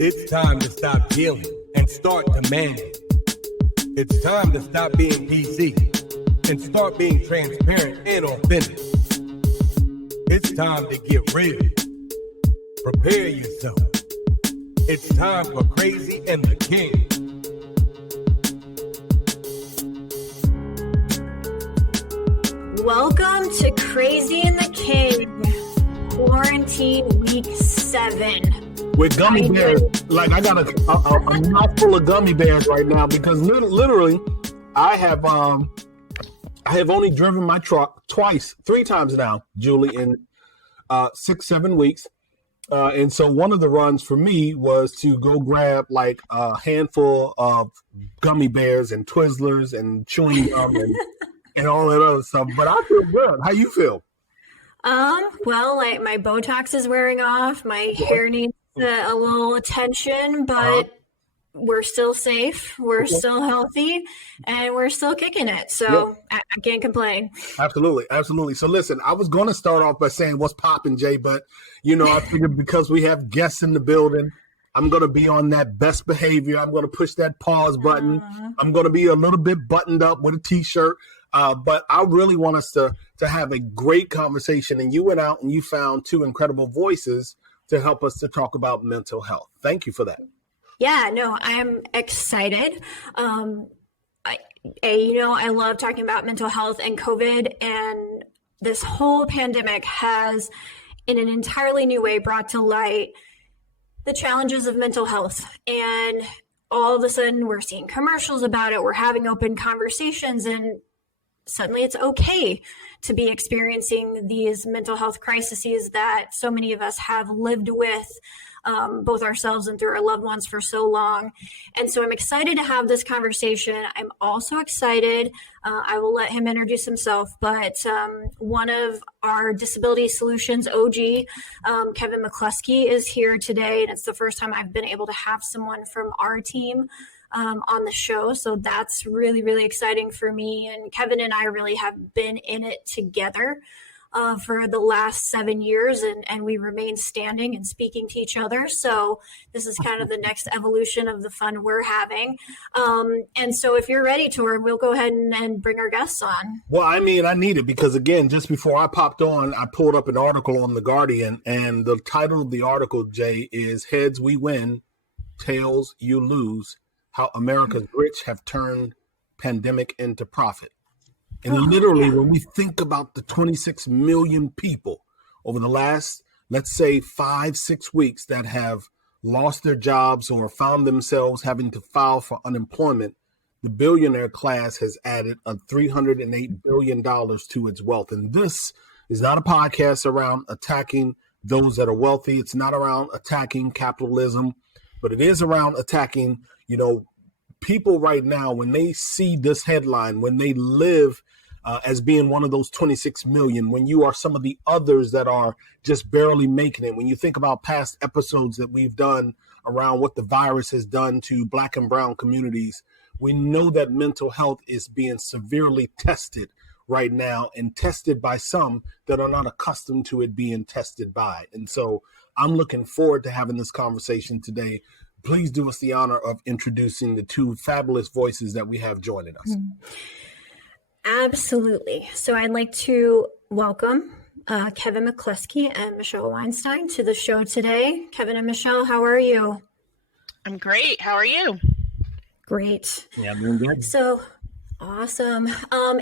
It's time to stop dealing and start demanding. It's time to stop being PC and start being transparent and authentic. It's time to get real. Prepare yourself. It's time for Crazy and the King. Welcome to Crazy and the King, quarantine week 7. With gummy bears, like I got a mouthful of gummy bears right now because literally, I have only driven my truck three times now, Julie, in 6-7 weeks, and so one of the runs for me was to go grab like a handful of gummy bears and Twizzlers and chewing gum and all that other stuff. But I feel good. How you feel? Well, like my Botox is wearing off. My hair needs a little attention, but we're still safe. We're still healthy, and we're still kicking it. So I can't complain. Absolutely. So listen, I was going to start off by saying what's popping, Jay, but I figured because we have guests in the building, I'm going to be on that best behavior. I'm going to push that pause button. I'm going to be a little bit buttoned up with a t-shirt. But I really want us to have a great conversation. And you went out and you found two incredible voices to help us to talk about mental health. Thank you for that. Yeah, no, I'm excited. I love talking about mental health and COVID, and this whole pandemic has, in an entirely new way, brought to light the challenges of mental health. And all of a sudden, we're seeing commercials about it. We're having open conversations, and suddenly it's okay to be experiencing these mental health crises that so many of us have lived with, both ourselves and through our loved ones for so long. And so I'm excited to have this conversation. I'm also excited, I will let him introduce himself, but one of our Disability Solutions OG, Kevin McCloskey, is here today. And it's the first time I've been able to have someone from our team on the show. So that's really, really exciting for me. And Kevin and I really have been in it together for the last 7 years, and we remain standing and speaking to each other. So this is kind of the next evolution of the fun we're having. And so if you're ready, Torin, we'll go ahead and bring our guests on. Well, I mean, I need it because, again, just before I popped on, I pulled up an article on The Guardian, and the title of the article, Jay, is Heads We Win, Tails You Lose, How America's Rich Have Turned Pandemic into Profit. And literally, when we think about the 26 million people over the last, let's say, 5-6 weeks that have lost their jobs or found themselves having to file for unemployment, the billionaire class has added a $308 billion to its wealth. And this is not a podcast around attacking those that are wealthy. It's not around attacking capitalism, but it is around attacking, people right now, when they see this headline, when they live as being one of those 26 million, when you are some of the others that are just barely making it, when you think about past episodes that we've done around what the virus has done to Black and brown communities, we know that mental health is being severely tested right now, and tested by some that are not accustomed to it being tested by. And so I'm looking forward to having this conversation today. Please do us the honor of introducing the two fabulous voices that we have joining us. Absolutely. So I'd like to welcome Kevin McCloskey and Michelle Weinstein to the show today. Kevin and Michelle, how are you? I'm great. How are you? Great. Yeah, I'm doing good. So awesome.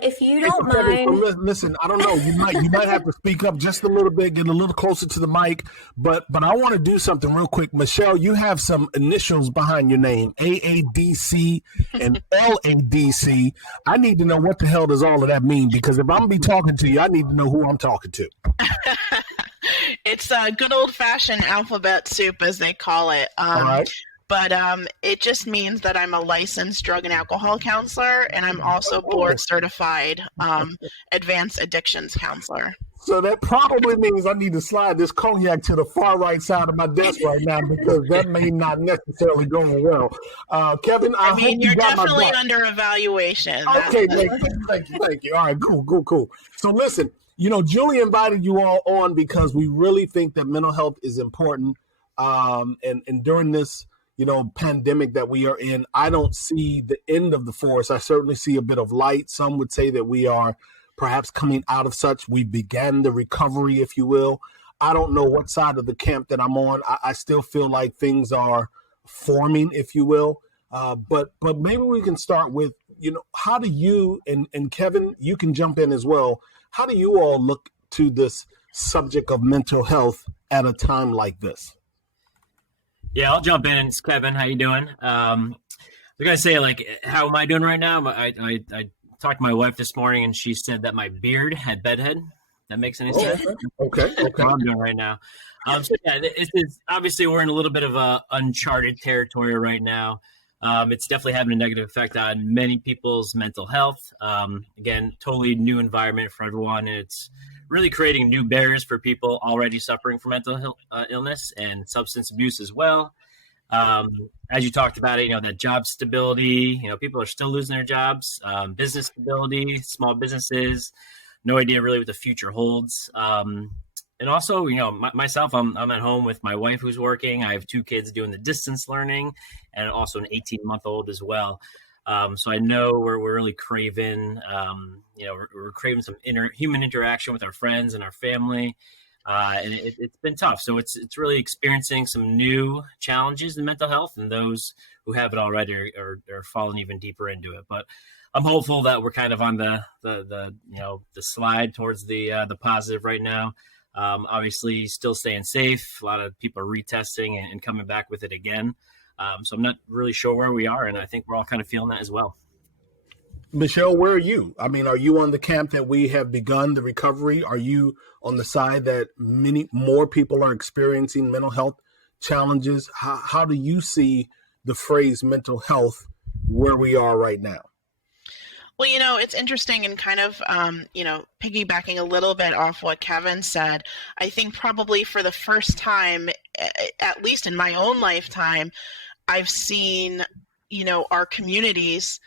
If you don't mind, listen, I don't know. You might have to speak up just a little bit, get a little closer to the mic. But I want to do something real quick. Michelle, you have some initials behind your name, AADC and LADC. I need to know what the hell does all of that mean, because if I'm gonna be talking to you, I need to know who I'm talking to. It's a good old fashioned alphabet soup, as they call it. All right. But it just means that I'm a licensed drug and alcohol counselor, and I'm also board certified advanced addictions counselor. So that probably means I need to slide this cognac to the far right side of my desk right now, because that may not necessarily go well. Kevin, I mean, you're definitely under evaluation. Okay, thank you. All right, cool. So listen, Julie invited you all on because we really think that mental health is important. And during this, pandemic that we are in, I don't see the end of the forest. I certainly see a bit of light. Some would say that we are perhaps coming out of such. We began the recovery, if you will. I don't know what side of the camp that I'm on. I still feel like things are forming, if you will. But maybe we can start with, how do you, and Kevin, you can jump in as well. How do you all look to this subject of mental health at a time like this? Yeah, I'll jump in. It's Kevin. How you doing? I was gonna say, how am I doing right now? I talked to my wife this morning, and she said that my beard had bedhead. That makes any sense? Okay. That's what I'm doing right now. It's obviously we're in a little bit of uncharted territory right now. It's definitely having a negative effect on many people's mental health. Again, totally new environment for everyone. It's really creating new barriers for people already suffering from mental illness and substance abuse as well. As you talked about it, that job stability, people are still losing their jobs, business stability, small businesses, no idea really what the future holds. And also, myself, I'm at home with my wife who's working. I have 2 kids doing the distance learning and also an 18-month-old as well. So I know we're really craving, we're craving some human interaction with our friends and our family. And it's been tough. So it's really experiencing some new challenges in mental health, and those who have it already are falling even deeper into it. But I'm hopeful that we're kind of on the slide towards the positive right now. Obviously still staying safe. A lot of people are retesting and coming back with it again. So I'm not really sure where we are, and I think we're all kind of feeling that as well. Michelle, where are you? I mean, are you on the camp that we have begun the recovery? Are you on the side that many more people are experiencing mental health challenges? How do you see the phrase mental health where we are right now? Well, it's interesting and kind of, piggybacking a little bit off what Kevin said. I think probably for the first time, at least in my own lifetime, I've seen, our communities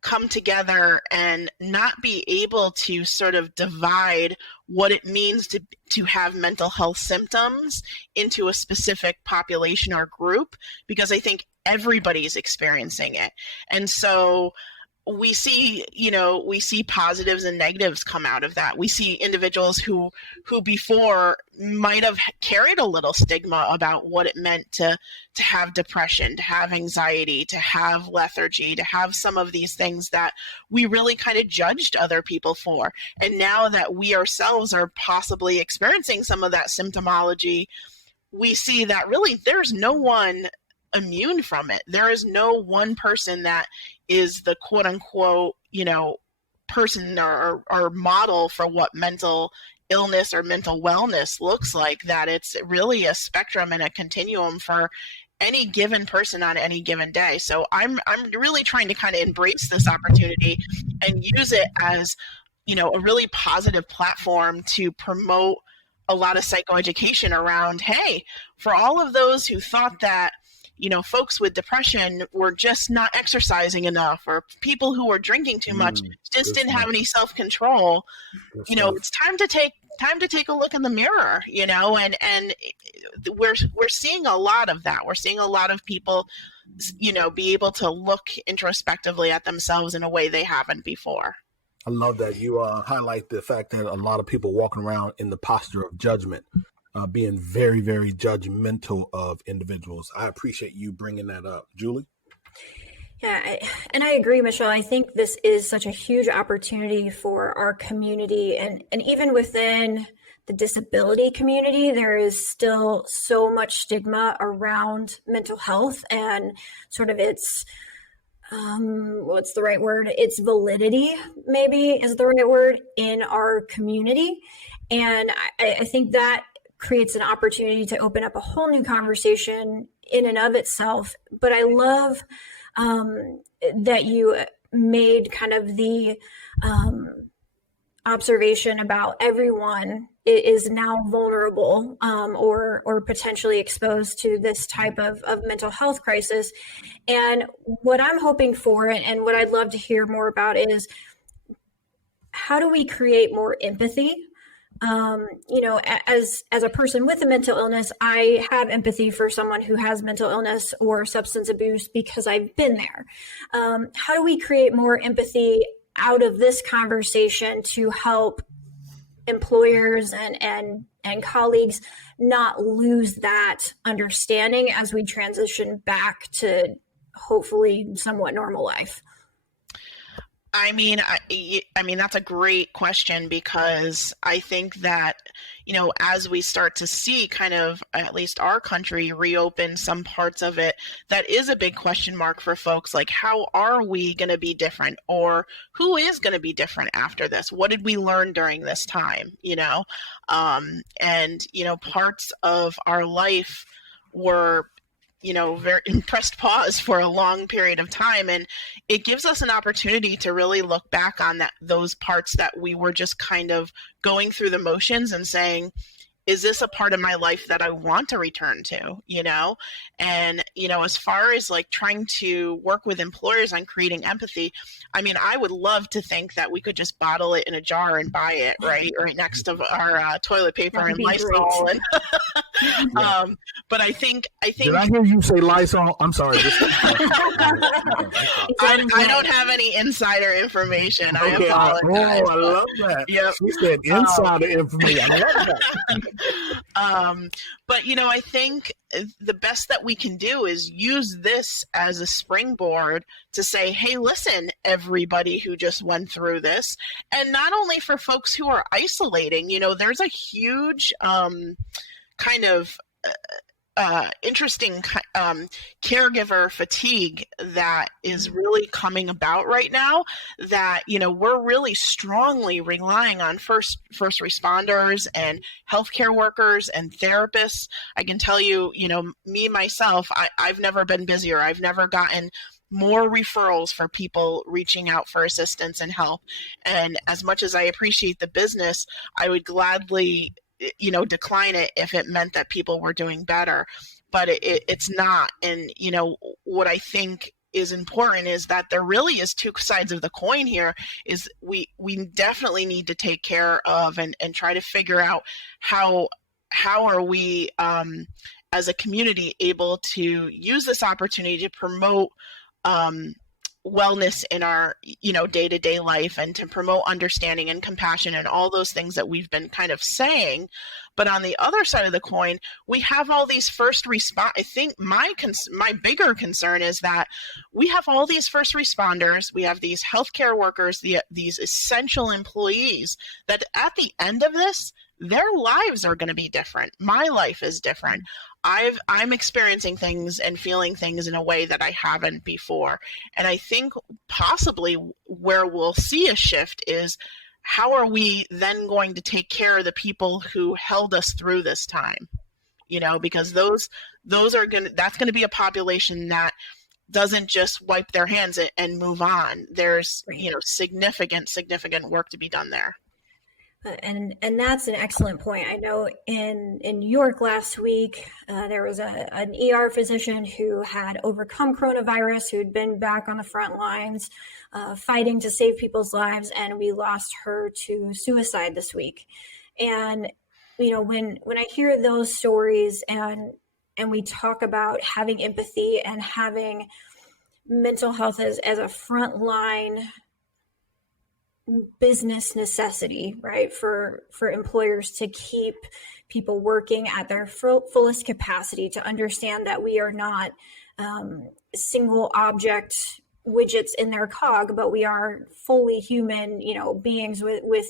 come together and not be able to sort of divide what it means to have mental health symptoms into a specific population or group, because I think everybody's experiencing it. And so we see positives and negatives come out of that. We see individuals who before might have carried a little stigma about what it meant to have depression, to have anxiety, to have lethargy, to have some of these things that we really kind of judged other people for. And now that we ourselves are possibly experiencing some of that symptomology, we see that really there's no one immune from it. There is no one person that is the quote unquote, person or model for what mental illness or mental wellness looks like, that it's really a spectrum and a continuum for any given person on any given day. So I'm really trying to kind of embrace this opportunity and use it as, a really positive platform to promote a lot of psychoeducation around, hey, for all of those who thought that folks with depression were just not exercising enough, or people who were drinking too much just didn't have any self-control. It's time to take a look in the mirror, and we're seeing a lot of that. We're seeing a lot of people, be able to look introspectively at themselves in a way they haven't before. I love that you highlight the fact that a lot of people walking around in the posture of judgment. Being very, very judgmental of individuals. I appreciate you bringing that up. Julie? Yeah, and I agree, Michelle. I think this is such a huge opportunity for our community. And even within the disability community, there is still so much stigma around mental health and sort of its, what's the right word? Its validity, maybe, is the right word, in our community. And I think that creates an opportunity to open up a whole new conversation in and of itself. But I love that you made kind of the observation about everyone is now vulnerable or potentially exposed to this type of mental health crisis. And what I'm hoping for, and what I'd love to hear more about, is how do we create more empathy As a person with a mental illness, I have empathy for someone who has mental illness or substance abuse because I've been there. How do we create more empathy out of this conversation to help employers and colleagues not lose that understanding as we transition back to hopefully somewhat normal life? I mean, that's a great question, because I think that, as we start to see kind of at least our country reopen some parts of it, that is a big question mark for folks. Like, how are we going to be different, or who is going to be different after this? What did we learn during this time? Parts of our life were very pressed pause for a long period of time. And it gives us an opportunity to really look back on those parts that we were just kind of going through the motions and saying, is this a part of my life that I want to return to, And, as far as like trying to work with employers on creating empathy, I mean, I would love to think that we could just bottle it in a jar and buy it right next to our toilet paper and Lysol. And but I think. Did I hear you say Lysol? I'm sorry. I don't have any insider information. I apologize. I love that. Yep. She said insider information. I love that. But I think the best that we can do is use this as a springboard to say, hey, listen, everybody who just went through this. And not only for folks who are isolating, there's a huge kind of interesting caregiver fatigue that is really coming about right now, that we're really strongly relying on first responders and healthcare workers and therapists. I can tell you, me myself, I've never been busier. I've never gotten more referrals for people reaching out for assistance and help. And as much as I appreciate the business, I would gladly decline it if it meant that people were doing better, but it's not. And, what I think is important is that there really is two sides of the coin here. Is we definitely need to take care of and try to figure out how are we as a community able to use this opportunity to promote wellness in our day-to-day life, and to promote understanding and compassion and all those things that we've been kind of saying. But on the other side of the coin, we have all these first respond. I think my bigger concern is that we have all these first responders, we have these healthcare workers, these essential employees that at the end of this, their lives are going to be different. My life is different. I'm experiencing things and feeling things in a way that I haven't before. And I think possibly where we'll see a shift is, how are we then going to take care of the people who held us through this time? Because those are that's going to be a population that doesn't just wipe their hands and move on. There's, significant work to be done there. And that's an excellent point. I know in New York last week, there was an ER physician who had overcome coronavirus, who'd been back on the front lines fighting to save people's lives, and we lost her to suicide this week. And when I hear those stories and we talk about having empathy and having mental health as a frontline business necessity, right, for employers to keep people working at their fullest capacity, to understand that we are not single object widgets in their cog, but we are fully human, beings with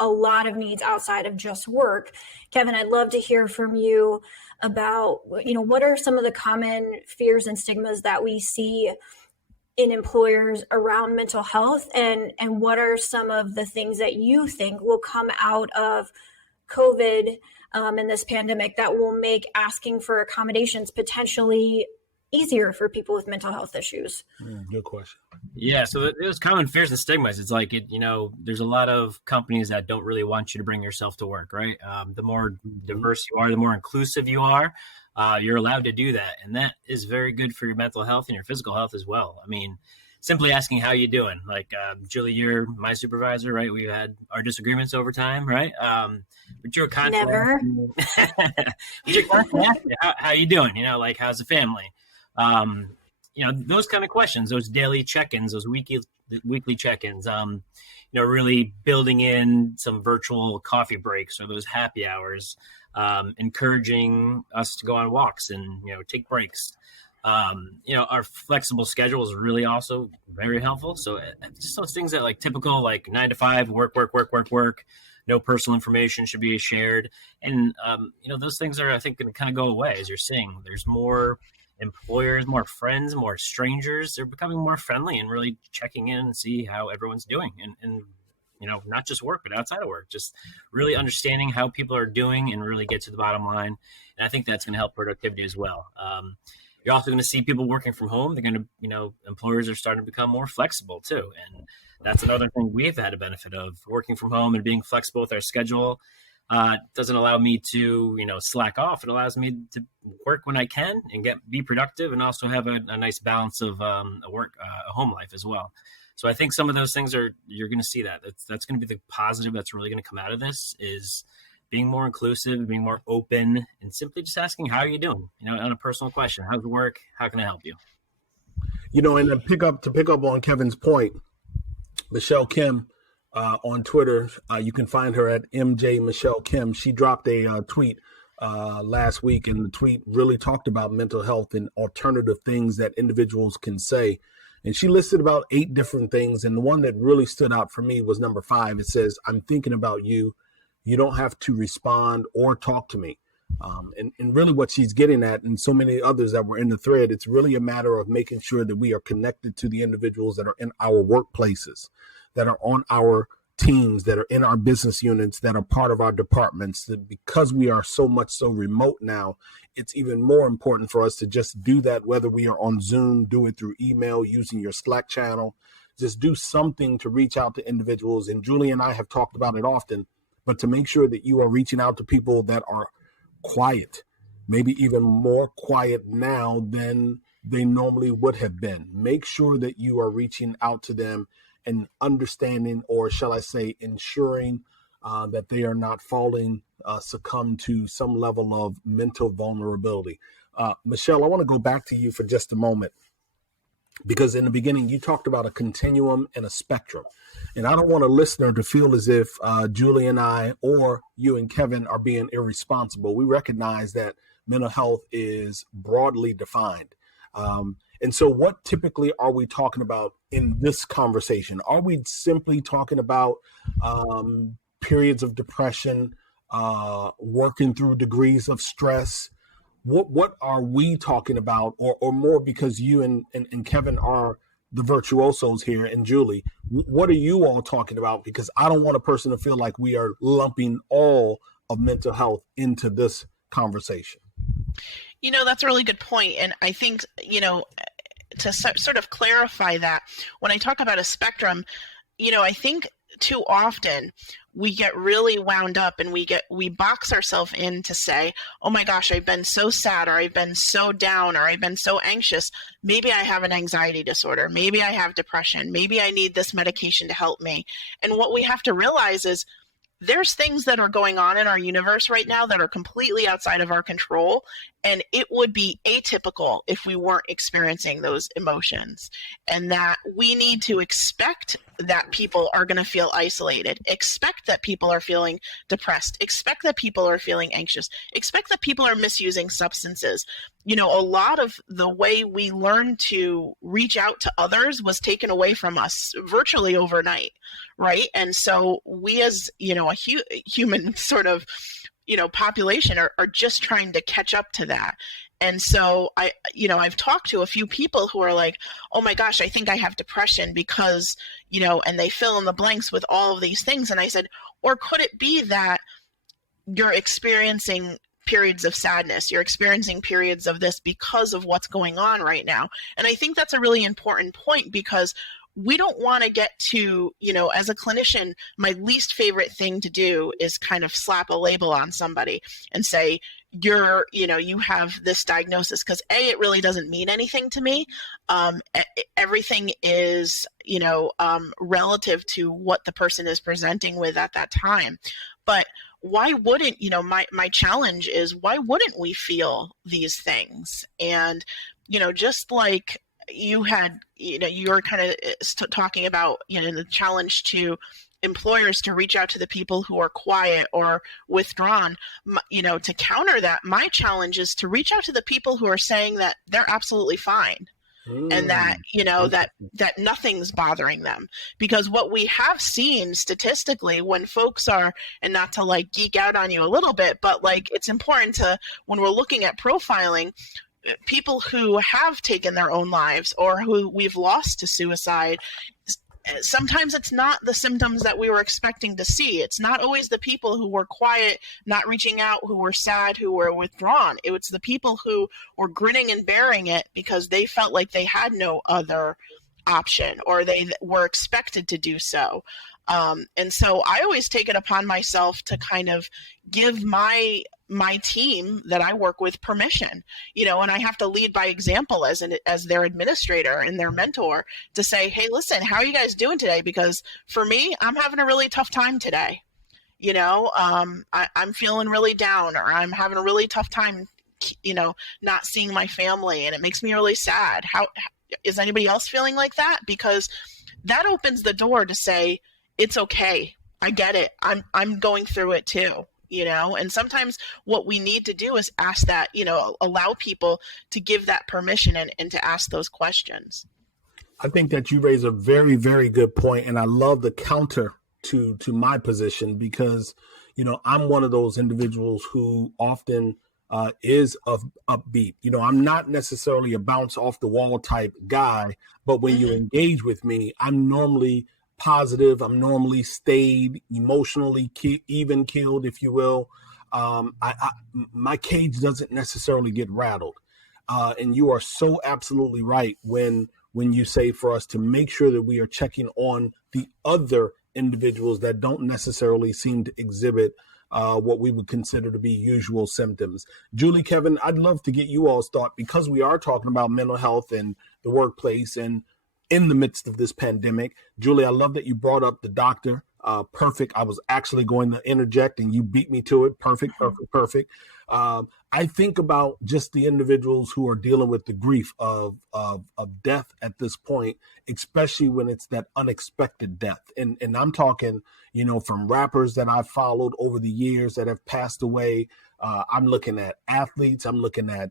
a lot of needs outside of just work. Kevin, I'd love to hear from you about, what are some of the common fears and stigmas that we see in employers around mental health, and what are some of the things that you think will come out of COVID and this pandemic that will make asking for accommodations potentially easier for people with mental health issues? Good question. Yeah, so there's common fears and stigmas. It's like, there's a lot of companies that don't really want you to bring yourself to work, right? The more diverse you are, the more inclusive you are, you're allowed to do that. And that is very good for your mental health and your physical health as well. I mean, simply asking how you doing. Like, Julie, you're my supervisor, right? We've had our disagreements over time, right? But you're constantly Never. asking, how you doing? Like, how's the family? Those kind of questions, those daily check-ins, those weekly check-ins, really building in some virtual coffee breaks or those happy hours, encouraging us to go on walks and, take breaks. Our flexible schedule is really also very helpful. So just those things that like typical, like 9 to 5, work. No personal information should be shared. And, those things are, I think, going to kind of go away as you're seeing. There's more employers, more friends, more strangers. They're becoming more friendly and really checking in and see how everyone's doing. And not just work, but outside of work, just really understanding how people are doing and really get to the bottom line. And I think that's going to help productivity as well. You're also going to see people working from home. They're going to, employers are starting to become more flexible too. And that's another thing we've had a benefit of, working from home and being flexible with our schedule. Doesn't allow me to, slack off. It allows me to work when I can and be productive, and also have a nice balance of a home life as well. So I think some of those things you're going to see that's going to be the positive that's really going to come out of this, is being more inclusive, being more open, and simply just asking, how are you doing? On a personal question, how's work? How can I help you? And to pick up on Kevin's point, Michelle Kim, on Twitter, you can find her at MJ Michelle Kim. She dropped a tweet last week, and the tweet really talked about mental health and alternative things that individuals can say. And she listed about 8 different things. And the one that really stood out for me was number 5. It says, "I'm thinking about you. You don't have to respond or talk to me." And really what she's getting at, and so many others that were in the thread, it's really a matter of making sure that we are connected to the individuals that are in our workplaces, that are on our teams, that are in our business units, that are part of our departments. That because we are so remote now, it's even more important for us to just do that, whether we are on Zoom, do it through email, using your Slack channel, just do something to reach out to individuals. And Julie and I have talked about it often, but to make sure that you are reaching out to people that are quiet, maybe even more quiet now than they normally would have been. Make sure that you are reaching out to them and understanding, or shall I say, ensuring that they are not succumb to some level of mental vulnerability. Michelle, I want to go back to you for just a moment, because in the beginning you talked about a continuum and a spectrum. And I don't want a listener to feel as if Julie and I, or you and Kevin, are being irresponsible. We recognize that mental health is broadly defined. And so what typically are we talking about in this conversation? Are we simply talking about periods of depression, working through degrees of stress? What are we talking about, or more, because you and Kevin are the virtuosos here, and Julie, what are you all talking about? Because I don't want a person to feel like we are lumping all of mental health into this conversation. That's a really good point. And I think, to sort of clarify that, when I talk about a spectrum, I think too often we get really wound up and we box ourselves in to say, oh my gosh, I've been so sad, or I've been so down, or I've been so anxious. Maybe I have an anxiety disorder. Maybe I have depression. Maybe I need this medication to help me. And what we have to realize is there's things that are going on in our universe right now that are completely outside of our control. And it would be atypical if we weren't experiencing those emotions, and that we need to expect that people are going to feel isolated, expect that people are feeling depressed, expect that people are feeling anxious, expect that people are misusing substances. A lot of the way we learn to reach out to others was taken away from us virtually overnight, right? And so we, as, a human sort of, population are just trying to catch up to that. And so I've talked to a few people who are like, oh my gosh, I think I have depression because, and they fill in the blanks with all of these things. And I said, or could it be that you're experiencing periods of sadness, you're experiencing periods of this because of what's going on right now? And I think that's a really important point, because we don't want to get to, as a clinician, my least favorite thing to do is kind of slap a label on somebody and say, you have this diagnosis, because it really doesn't mean anything to me. Everything is, relative to what the person is presenting with at that time. But why wouldn't, my challenge is, why wouldn't we feel these things? And, just like you had, you were kind of talking about, the challenge to employers to reach out to the people who are quiet or withdrawn, to counter that, my challenge is to reach out to the people who are saying that they're absolutely fine. And that, that nothing's bothering them. Because what we have seen statistically, when folks are, and not to like geek out on you a little bit, but like it's important to, when we're looking at profiling, people who have taken their own lives or who we've lost to suicide, sometimes it's not the symptoms that we were expecting to see. It's not always the people who were quiet, not reaching out, who were sad, who were withdrawn. It was the people who were grinning and bearing it because they felt like they had no other option, or they were expected to do so. And so I always take it upon myself to kind of give my team that I work with permission, and I have to lead by example as their administrator and their mentor, to say, hey, listen, how are you guys doing today? Because for me, I'm having a really tough time today. I'm feeling really down, or I'm having a really tough time, not seeing my family, and it makes me really sad. How is anybody else feeling like that? Because that opens the door to say, it's okay. I get it. I'm going through it too. And sometimes what we need to do is ask that, allow people to give that permission and to ask those questions. I think that you raise a very, very good point, and I love the counter to my position, because, I'm one of those individuals who often is upbeat. I'm not necessarily a bounce off the wall type guy, but when you engage with me, I'm normally positive. I'm normally stayed, emotionally even keeled, if you will. My cage doesn't necessarily get rattled. And you are so absolutely right when you say for us to make sure that we are checking on the other individuals that don't necessarily seem to exhibit what we would consider to be usual symptoms. Julie, Kevin, I'd love to get you all's thought, because we are talking about mental health and the workplace and in the midst of this pandemic. Julie, I love that you brought up the doctor. Perfect. I was actually going to interject and you beat me to it. Perfect. I think about just the individuals who are dealing with the grief of death at this point, especially when it's that unexpected death. And I'm talking, from rappers that I've followed over the years that have passed away. I'm looking at athletes. I'm looking at,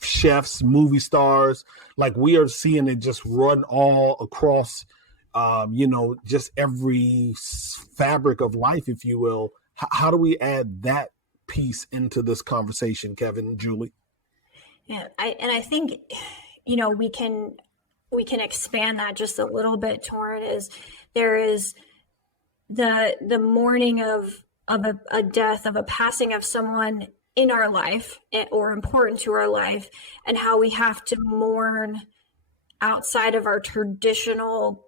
chefs, movie stars. Like, we are seeing it just run all across, just every fabric of life, if you will. How do we add that piece into this conversation, Kevin, Julie? Yeah, I think, we can expand that just a little bit, Torin. Is there is the mourning of a death, of a passing of someone in our life or important to our life, and how we have to mourn outside of our traditional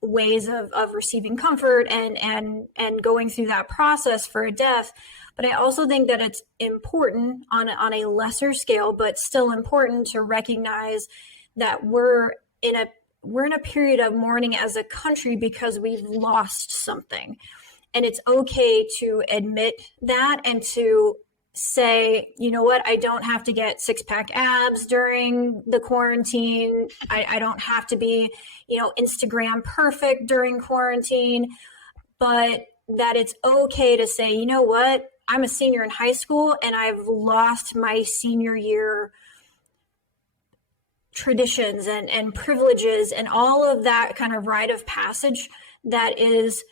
ways of receiving comfort and going through that process for a death. But I also think that it's important on a lesser scale, but still important, to recognize that we're in a period of mourning as a country because we've lost something. And it's okay to admit that and to say, you know what, I don't have to get 6-pack abs during the quarantine. I don't have to be, Instagram perfect during quarantine, but that it's okay to say, you know what, I'm a senior in high school and I've lost my senior year traditions and privileges and all of that kind of rite of passage that is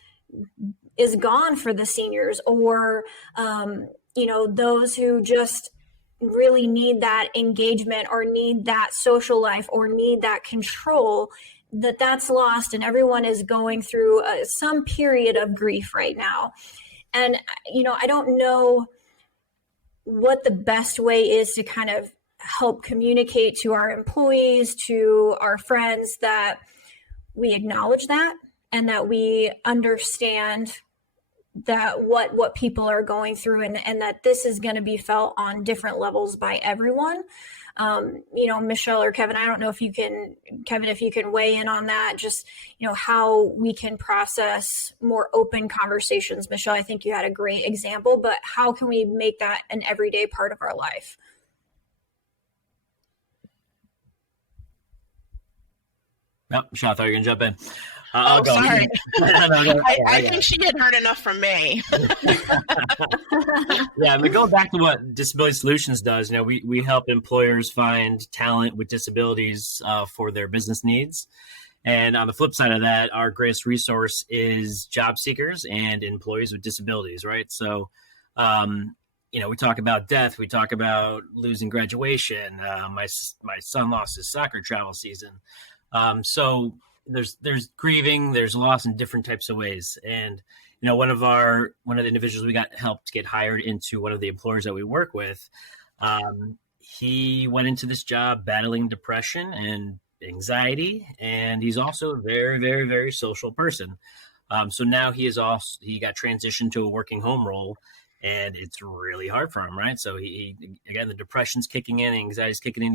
gone for the seniors, or those who just really need that engagement or need that social life or need that control, that's lost, and everyone is going through some period of grief right now. And, I don't know what the best way is to kind of help communicate to our employees, to our friends, that we acknowledge that and that we understand that what people are going through, and that this is going to be felt on different levels by everyone. Michelle or Kevin, I don't know if you can weigh in on that, just, how we can process more open conversations. Michelle, I think you had a great example, but how can we make that an everyday part of our life? No, Michelle, I thought you were going to jump in. Oh, sorry. No, I think she had heard enough from me. Yeah, going back to what Disability Solutions does, we help employers find talent with disabilities for their business needs. And on the flip side of that, our greatest resource is job seekers and employees with disabilities, right? So, we talk about death, we talk about losing graduation. My son lost his soccer travel season. So there's grieving, there's loss in different types of ways. And, one of the individuals we got helped to get hired into one of the employers that we work with, he went into this job battling depression and anxiety, and he's also a very, very, very social person. So now he got transitioned to a working home role, and it's really hard for him, right? So he again, the depression's kicking in, anxiety's kicking in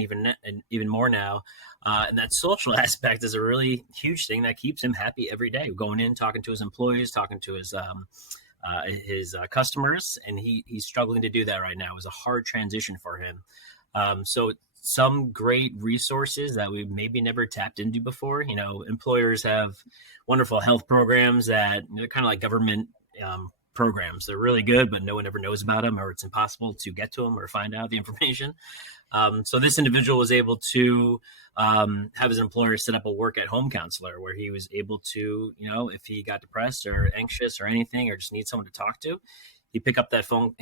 even more now. And that social aspect is a really huge thing that keeps him happy every day, going in, talking to his employees, talking to his customers, and he's struggling to do that right now. It was a hard transition for him. So some great resources that we maybe never tapped into before. Employers have wonderful health programs that they're kind of like government programs. They're really good, but no one ever knows about them, or it's impossible to get to them or find out the information. So this individual was able to have his employer set up a work-at-home counselor where he was able to, if he got depressed or anxious or anything, or just need someone to talk to, he'd pick up his phone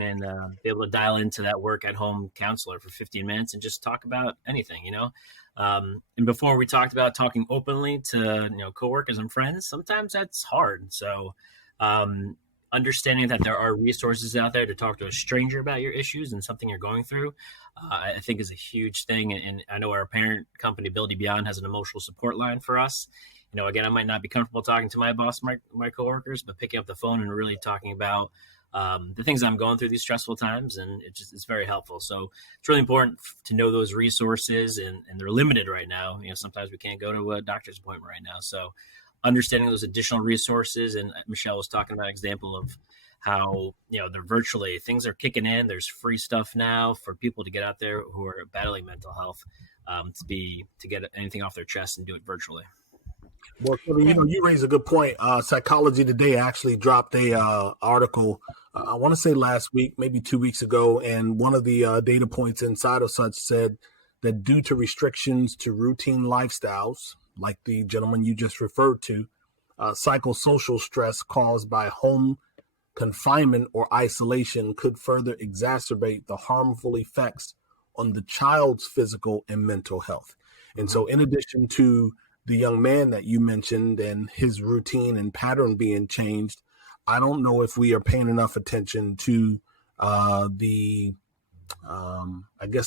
and be able to dial into that work-at-home counselor for 15 minutes and just talk about anything, And before we talked about talking openly to, coworkers and friends, sometimes that's hard. So understanding that there are resources out there to talk to a stranger about your issues and something you're going through, I think is a huge thing. And I know our parent company, Ability Beyond, has an emotional support line for us. Again, I might not be comfortable talking to my boss, my coworkers, but picking up the phone and really talking about the things I'm going through these stressful times, and it's very helpful. So it's really important to know those resources, and they're limited right now. Sometimes we can't go to a doctor's appointment right now. So understanding those additional resources, and Michelle was talking about an example of how, they're virtually, things are kicking in. There's free stuff now for people to get out there who are battling mental health, to get anything off their chest and do it virtually. Well, you raise a good point. Psychology Today actually dropped a article, I want to say last week, maybe 2 weeks ago, and one of the data points inside of such said that due to restrictions to routine lifestyles, like the gentleman you just referred to, psychosocial stress caused by home confinement or isolation could further exacerbate the harmful effects on the child's physical and mental health. And so in addition to the young man that you mentioned and his routine and pattern being changed, I don't know if we are paying enough attention to the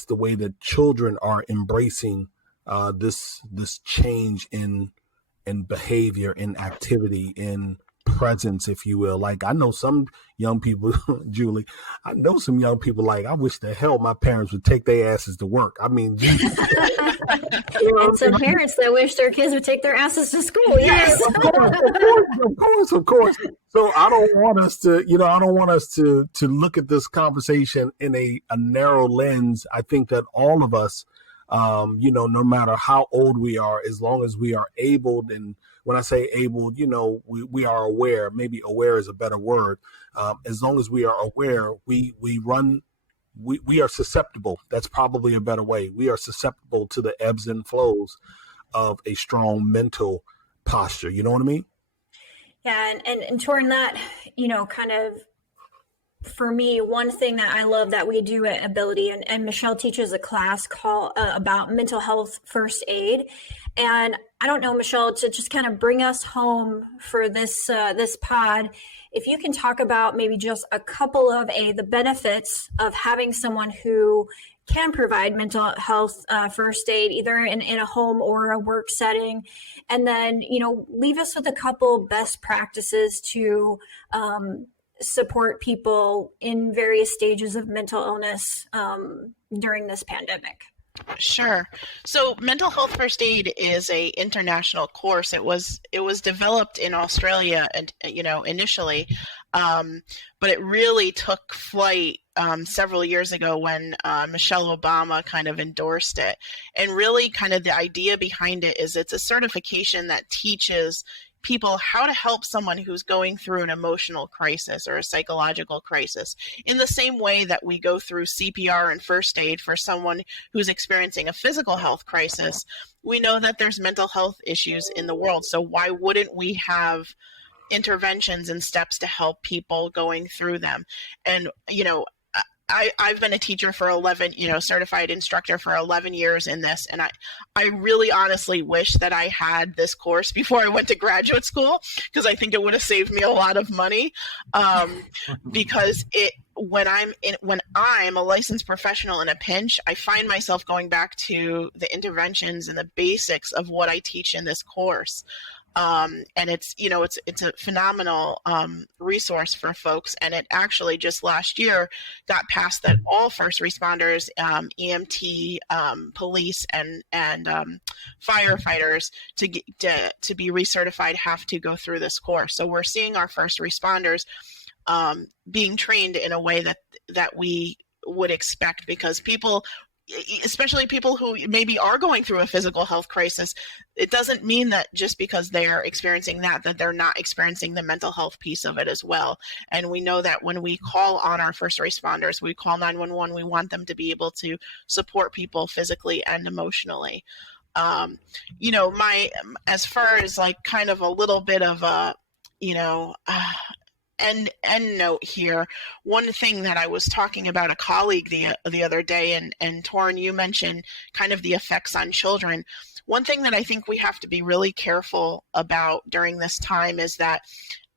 way that children are embracing this change in behavior, in activity, in presence, if you will. Like, I know some young people, Julie, I wish the hell my parents would take their asses to work. I mean, and some parents that wish their kids would take their asses to school. Yes, of course. So I don't want us to, look at this conversation in a narrow lens. I think that all of us, no matter how old we are, as long as we are able, and when I say able, we are aware, maybe aware is a better word. As long as we are aware, we are susceptible. That's probably a better way. We are susceptible to the ebbs and flows of a strong mental posture. You know what I mean? Yeah. And Torin, that, kind of, for me, one thing that I love that we do at Ability, and Michelle teaches a class called about mental health first aid. And I don't know, Michelle, to just kind of bring us home for this pod, if you can talk about maybe just a couple of the benefits of having someone who can provide mental health first aid, either in a home or a work setting. And then, leave us with a couple best practices to support people in various stages of mental illness during this pandemic. Sure. So mental health first aid is a international course. It was developed in Australia and initially, but it really took flight several years ago when Michelle Obama kind of endorsed it. And really kind of the idea behind it is it's a certification that teaches people how to help someone who's going through an emotional crisis or a psychological crisis in the same way that we go through CPR and first aid for someone who's experiencing a physical health crisis. We know that there's mental health issues in the world. So why wouldn't we have interventions and steps to help people going through them? And, I've been a teacher for 11, certified instructor for 11 years in this. And I really honestly wish that I had this course before I went to graduate school, because I think it would have saved me a lot of money. Because when I'm a licensed professional in a pinch, I find myself going back to the interventions and the basics of what I teach in this course. And it's a phenomenal resource for folks. And it actually just last year got passed that all first responders, EMT, police, and firefighters to be recertified have to go through this course. So we're seeing our first responders being trained in a way that we would expect, because people, especially people who maybe are going through a physical health crisis, it doesn't mean that just because they're experiencing that they're not experiencing the mental health piece of it as well. And we know that when we call on our first responders, we call 911, we want them to be able to support people physically and emotionally. As far as like kind of a little bit of a, end note here. One thing that I was talking about a colleague the other day, and Torin, you mentioned kind of the effects on children. One thing that I think we have to be really careful about during this time is that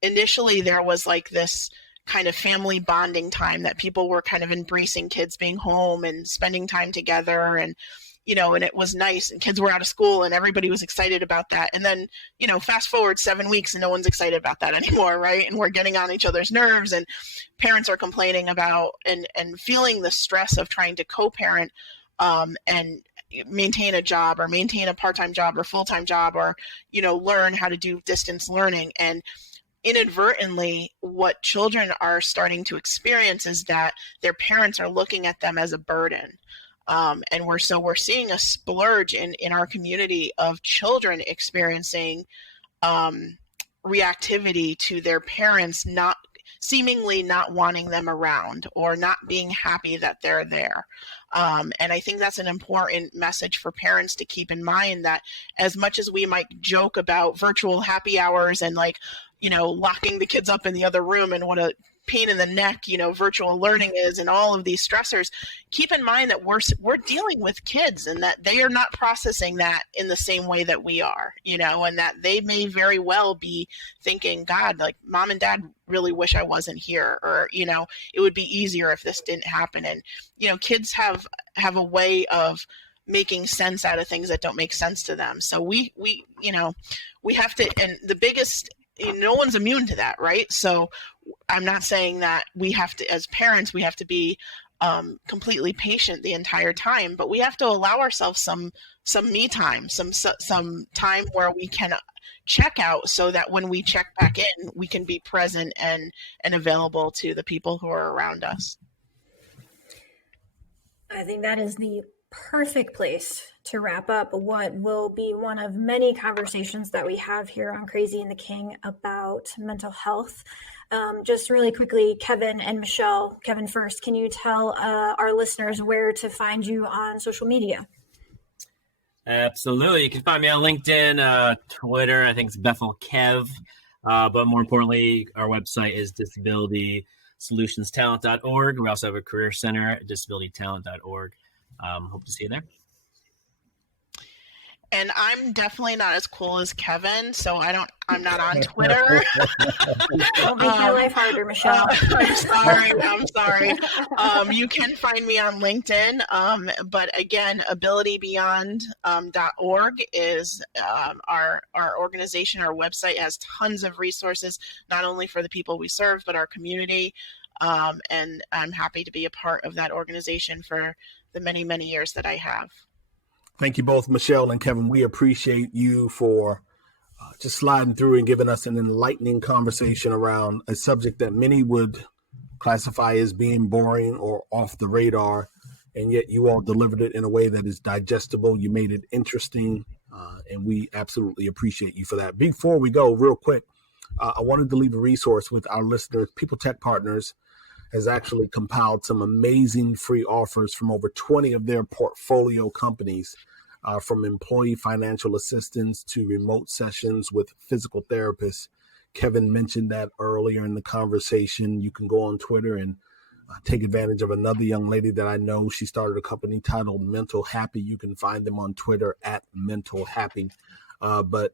initially there was like this kind of family bonding time that people were kind of embracing kids being home and spending time together, and and it was nice, and kids were out of school and everybody was excited about that. And then, fast forward 7 weeks and no one's excited about that anymore, right? And we're getting on each other's nerves, and parents are complaining about and feeling the stress of trying to co-parent and maintain a job, or maintain a part-time job or full-time job, or, learn how to do distance learning. And inadvertently, what children are starting to experience is that their parents are looking at them as a burden. And we're seeing a splurge in our community of children experiencing reactivity to their parents seemingly not wanting them around, or not being happy that they're there. And I think that's an important message for parents to keep in mind, that as much as we might joke about virtual happy hours and locking the kids up in the other room and what a pain in the neck, virtual learning is, and all of these stressors, keep in mind that we're dealing with kids, and that they are not processing that in the same way that we are, and that they may very well be thinking, God, like mom and dad really wish I wasn't here, or, it would be easier if this didn't happen. And, kids have a way of making sense out of things that don't make sense to them. So we have to, and the biggest, no one's immune to that, right? So I'm not saying that we have to, as parents, we have to be completely patient the entire time, but we have to allow ourselves some me time, some time where we can check out, so that when we check back in, we can be present and available to the people who are around us. I think that is the perfect place to wrap up what will be one of many conversations that we have here on Crazy and the King about mental health. Just really quickly, Kevin and Michelle. Kevin first, can you tell our listeners where to find you on social media? Absolutely. You can find me on LinkedIn, Twitter. I think it's Bethel Kev. But more importantly, our website is disabilitysolutionstalent.org. We also have a career center at disabilitytalent.org. Hope to see you there. And I'm definitely not as cool as Kevin, so I'm not on Twitter. Don't make my life harder, Michelle. I'm sorry. You can find me on LinkedIn. But again, abilitybeyond.org is our organization. Our website has tons of resources, not only for the people we serve, but our community. And I'm happy to be a part of that organization for the many, many years that I have. Thank you both, Michelle and Kevin. We appreciate you for just sliding through and giving us an enlightening conversation around a subject that many would classify as being boring or off the radar. And yet you all delivered it in a way that is digestible. You made it interesting. And we absolutely appreciate you for that. Before we go, real quick, I wanted to leave a resource with our listeners. People Tech Partners has actually compiled some amazing free offers from over 20 of their portfolio companies, from employee financial assistance to remote sessions with physical therapists. Kevin mentioned that earlier in the conversation. You can go on Twitter and take advantage of another young lady that I know. She started a company titled Mental Happy. You can find them on Twitter at Mental Happy. But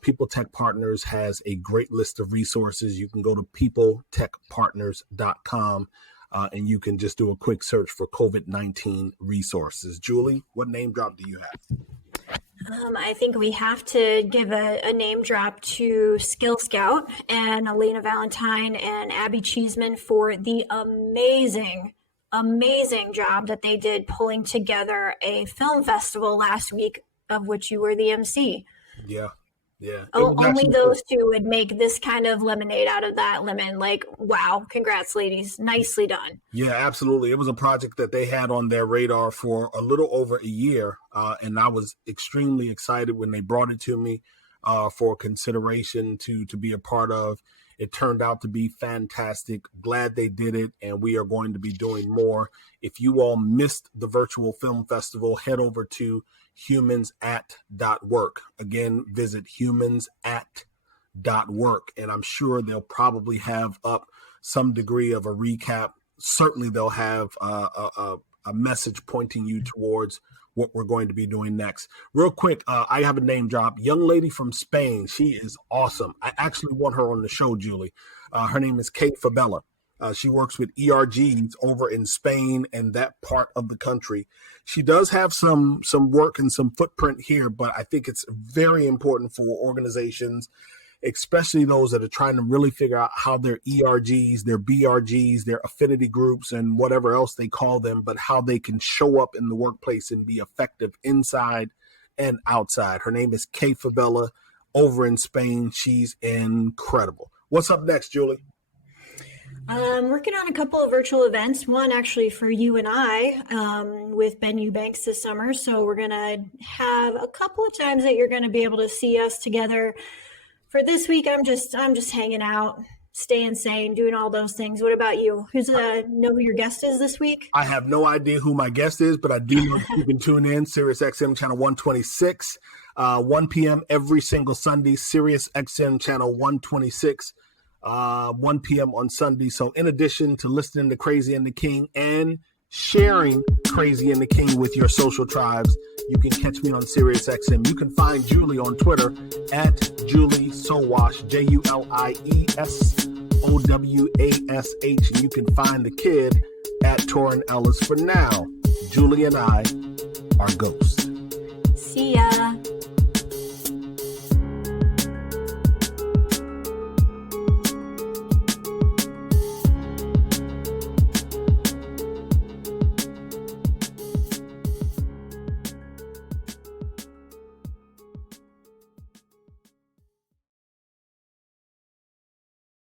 People Tech Partners has a great list of resources. You can go to peopletechpartners.com and you can just do a quick search for COVID-19 resources. Julie, what name drop do you have? I think we have to give a name drop to Skill Scout and Elena Valentine and Abby Cheeseman for the amazing job that they did pulling together a film festival last week, of which you were the MC. Yeah. Only those two would make this kind of lemonade out of that lemon. Like, wow, congrats, ladies. Nicely done. Yeah, absolutely. It was a project that they had on their radar for a little over a year. And I was extremely excited when they brought it to me for consideration to be a part of. It turned out to be fantastic. Glad they did it. And we are going to be doing more. If you all missed the virtual film festival, head over to humansact.work. Again, visit humansact.work. And I'm sure they'll probably have up some degree of a recap. Certainly they'll have a message pointing you towards what we're going to be doing next. Real quick, I have a name drop. Young lady from Spain. She is awesome. I actually want her on the show, Julie. Her name is Kate Fabella. She works with ERGs over in Spain and that part of the country. She does have some work and some footprint here, but I think it's very important for organizations, especially those that are trying to really figure out how their ERGs, their BRGs, their affinity groups, and whatever else they call them, but how they can show up in the workplace and be effective inside and outside. Her name is Kate Fabella over in Spain. She's incredible. What's up next, Julie? I'm working on a couple of virtual events, one actually for you and I with Ben Eubanks this summer. So we're going to have a couple of times that you're going to be able to see us together. For this week, I'm just hanging out, staying sane, doing all those things. What about you? Know who your guest is this week? I have no idea who my guest is, but I do know you can tune in, Sirius XM channel 126, 1 p.m. every single Sunday, Sirius XM channel 126. 1 p.m. on Sunday. So in addition to listening to Crazy and the King and sharing Crazy and the King with your social tribes, you can catch me on Sirius XM. You can find Julie on Twitter at Julie Sowash, JuliesOwash. And you can find the kid at Torin Ellis. For now, Julie and I are ghosts. See ya.